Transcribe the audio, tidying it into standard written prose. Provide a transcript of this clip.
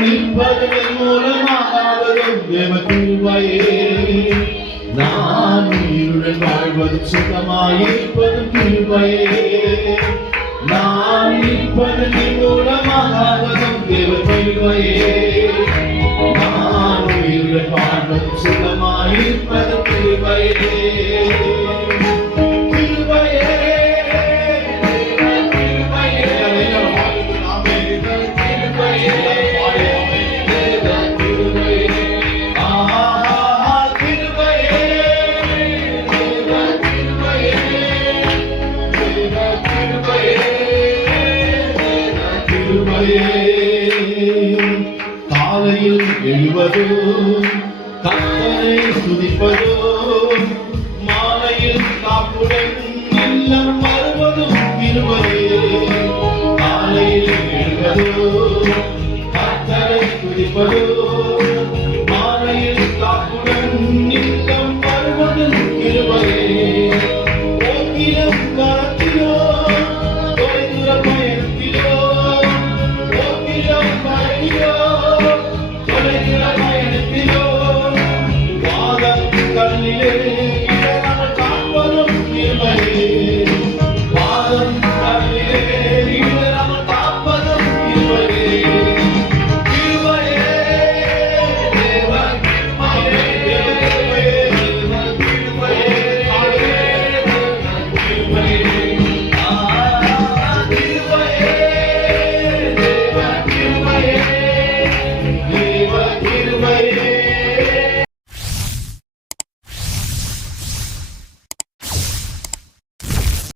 நிற்பதன் மூலமாகாததும் தேவ கிருபையே. நான் உயிருடன் வாழ்வதும் சுகமாயிருப்பதும் கிருபையே. நான் நிற்பதன் மூலமாகாததும் தேவ கிருபையே. நான் உயிருடன் வாழ்வதும் சுகமாயிருப்பதும் கிருபையே. காலையில் எழுவதோ கர்த்தரை துதிப்பதோ